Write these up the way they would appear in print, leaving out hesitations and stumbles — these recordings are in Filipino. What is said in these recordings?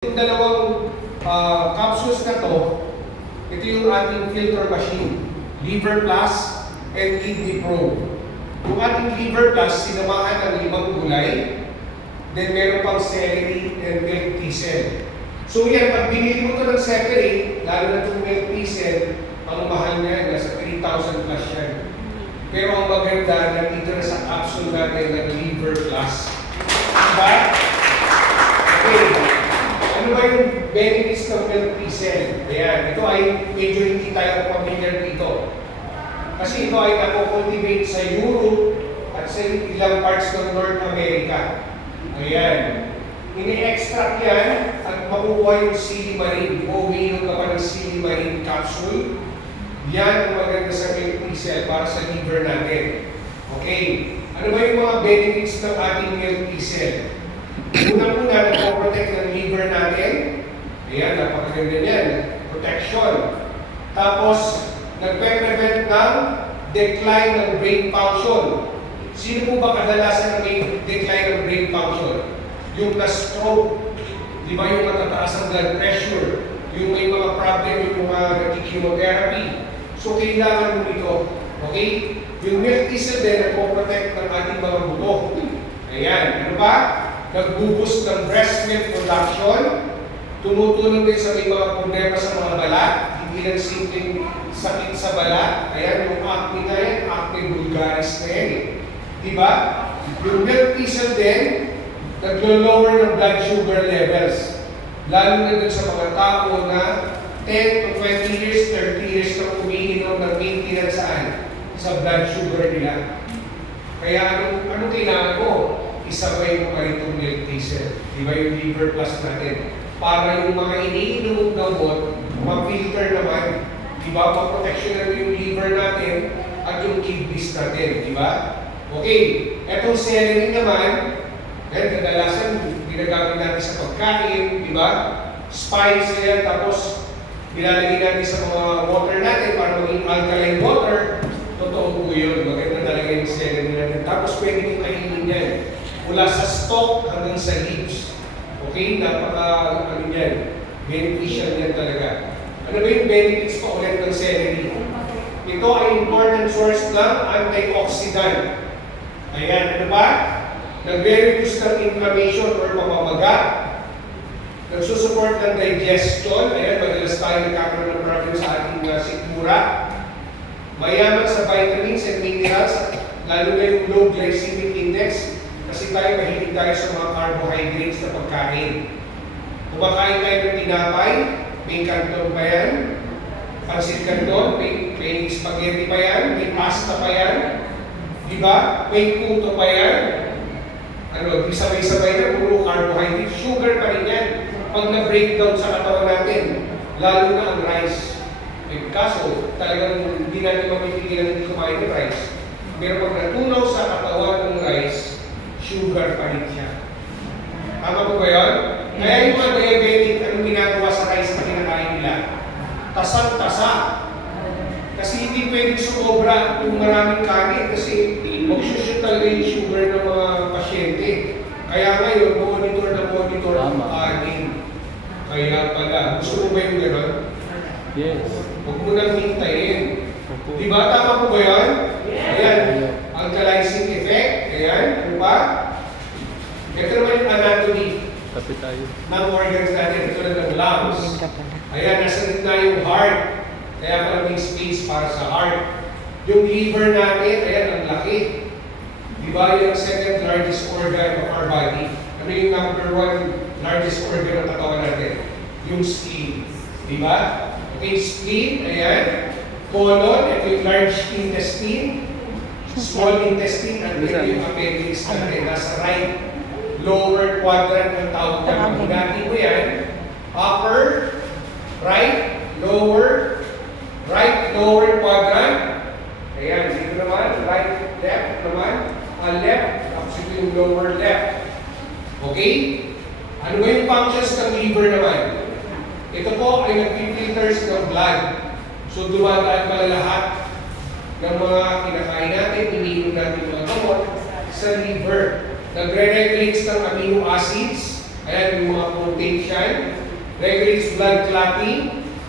Yung dalawang capsules na to, ito yung ating filter machine, Liver Plus and Kidney Pro. Yung ating Liver Plus, sinamahan ng 5 gulay, then meron pang celery and milk thistle. So yan, pag binili mo ito ng separate, lalo na itong milk thistle, ang mahal niya, nasa 3,000 plus yan. Pero ang maganda, nandito na sa capsule natin ng Liver Plus. Diba? Okay. Ano ba yung benefits ng milk thistle? Ayan, ito ay medyo hindi tayo familiar dito. Kasi ito ay napocultivate sa Europe at sa ilang parts ng North America. Ayan. Ini-extract yan at makukuha yung silimarin. Umiinom ka pa ng silimarin capsule. Yan ang maganda sa milk thistle para sa liver natin. Okay. Ano ba yung mga benefits ng ating milk thistle? Unang-una, nag-protect ng liver natin. Ayan, napakaganda yan. Protection. Tapos, nagpe-prevent ng decline ng brain function. Sino po ba kadalasan na may decline ng brain function? Yung na-stroke, di ba yung matataas ang blood pressure, yung may mga problem, yung mga nag-chemotherapy. So, kailangan mo ito. Okay? Yung milk thistle din, nagpo-protect ng ating mga buto. Ayan, ano ba? Nag-boost ng breast milk production, tumutulong din sa may mga problema sa mga balat, hindi lang simpleng sakit sa balat. Ayan, yung acne na yan, acne vulgaris na yan eh. Diba? Yung milk thistle din, naglo-lower ng blood sugar levels. Lalo na dun sa mga tao na 10 to 20 years, 30 years na umiinom ng maintenance saan? Sa blood sugar nila. Kaya anong kailangan ko? Isabay mo ka itong milk thistle. Diba yung Liver Plus natin? Para yung mga iniinom ng gamot, ma-filter naman. Diba? Ma-protection na yung liver natin at yung kidneys natin. Diba? Okay. Etong celery naman, kadalasan ginagamit natin sa pagkain. Diba? Spice yan. Tapos, nilalagay natin sa mga water natin para maging alkaline water. Totoo po yun. Maganda talaga yung celery natin. Tapos, pwede kong kainin yan. Mula sa stalk hanggang sa leaves. Okay? Ano yan? Beneficial yan talaga. Ano ba yung benefits pa ulit ng celery? Ito ay important source ng antioxidant. Ayan, ano ba? Nagre-reduce ng inflammation or pamamaga. Nagsusupport ng digestion. Ayan, madalas tayo nagkakaroon ng problem sa ating sikmura. Mayaman sa vitamins and minerals, lalo na yung low glycemic index. Kasi tayo mahilig tayo sa mga carbohydrates na pagkain. Kumakain tayo ng tinapay, may kanton pa yan, pansit kanton, may spaghetti pa yan, may pasta pa yan, di ba? May puto pa yan. Ano, di sabay-sabay na, puro carbohydrate, sugar pa rin yan. Pag na-breakdown sa katawan natin, lalo na ang rice. Kaso, talagang hindi natin mapipigilan hindi kumain ng rice. Pero pag natunaw sa katawan ng rice, sugar pa rin siya. Tama po ba yun? Kaya yung mga diabetic, anong ginagawa sa rice na kinakain nila? Tasang-tasa. Kasi hindi pwedeng sumobra kung maraming kanin kasi mag-shoot talaga yung sugar ng mga pasyente. Kaya ngayon, monitor ang kanin. Kaya pala, gusto mo ba yung gano'n? Yes. Huwag mo nang hintayin. Di ba? Tama po ba yun? Ayan. Alkalizing effect. Ayan. Ano ba? Ito naman yung anatomy Kapit tayo. ng organs natin. Ito na ng lungs. Ayan. Nasa gitna yung heart. Kaya pala may space para sa heart. Yung liver natin, ayan, ang laki. Di ba? Yung second largest organ of our body. Ano yung number 1 largest organ ng katawan natin? Yung spleen. Di ba? Okay, spleen, ayan. Colon, ito yung large intestine. Small intestine, at ito yung appendix natin. Nasa right, lower quadrant ng tawag na. Hinati mo yan. Upper, right, lower quadrant. Ayan, dito naman, right, left naman. Left, tapos ito yung lower left. Okay? Ano ba yung functions ng liver naman? Ito po ay nag-filters ng blood. So, dumadaan pala lahat ng mga kinakain natin, iniinom natin mga gamot sa liver. Nagre-regulates ng amino acids. Ayan, yung mga proteins yan. Regulates blood clotting,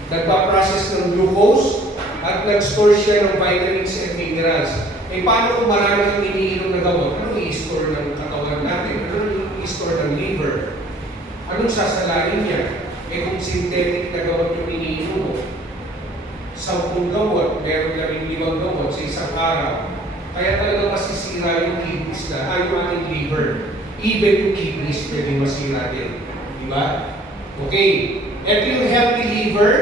nagpa-process ng glucose, at nag-store siya ng vitamins and minerals. Eh, paano kung marami kang iniinom na gamot? Ano i-store ng katawan natin? Ano i-store ng liver? Anong sasalain niya? Eh, kung synthetic na gamot yung iniinom mo, 10 gamot, meron ka rin 5 gamot sa isang araw. Kaya talaga masisira yung kidneys na, yung ating liver. Even yung kidneys pwede masira din. Di ba? Okay. Ito yung healthy liver.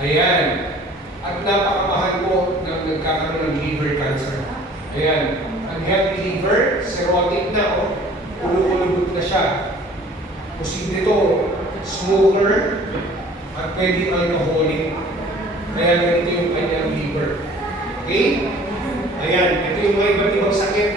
Ayan. At napakamahal mo na nagkakaroon ng liver cancer. Ayan. Ang healthy liver, cirrhotic na, oh. Ulubot na siya. Posible ito, smoker, at pwedeng alcoholic. Kaya ganito yung kanyang liver. Okay? Ayan, ito yung mga iba't ibang sakit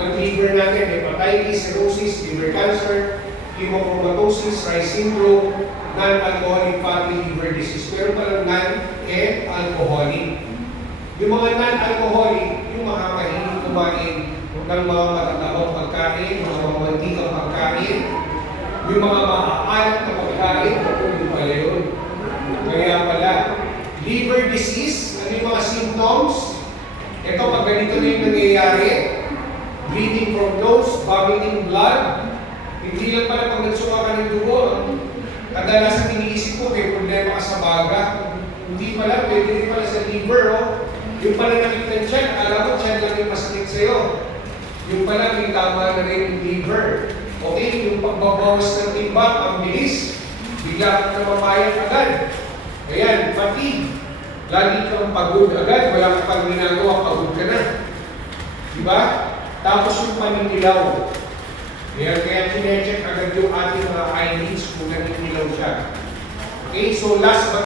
ng liver natin. Hepatitis, cirrhosis, liver cancer, hemochromatosis, Reye's syndrome, non-alcoholic fatty liver disease. Pero palang non-alcoholic. Yung mga non-alcoholic, yung mga mahilig kumain ng mga matatabang pagkain, mga mantikang pagkain, yung mga maaalat na pagkain, yung pala yun. Kaya pala, liver disease, ano yung mga symptoms? Ito, pag ganito na yung nangyayari, bleeding from nose, vomiting blood, hindi lang pala pag nagsuka ka ng dugo, kadalasan iniisip ko, may problema ka sa baga. Hindi pala, pwede rin pala sa liver, oh. Yung pala nakita dyan, alam mo, dyan lang yung masakit sa'yo. Yung pala, may tama na rin yung liver. Okay, yung pagbabawas ng timbang, ang bilis, bigla ka na mamayang agad. Ayan, fatigue. Lagi kang pagod agad, wala ka pang ginagawa, pagod ka na. Diba? Tapos yung paninilaw. Kaya chinecheck agad yung ating mga eyelids kung naninilaw siya. Okay, so last but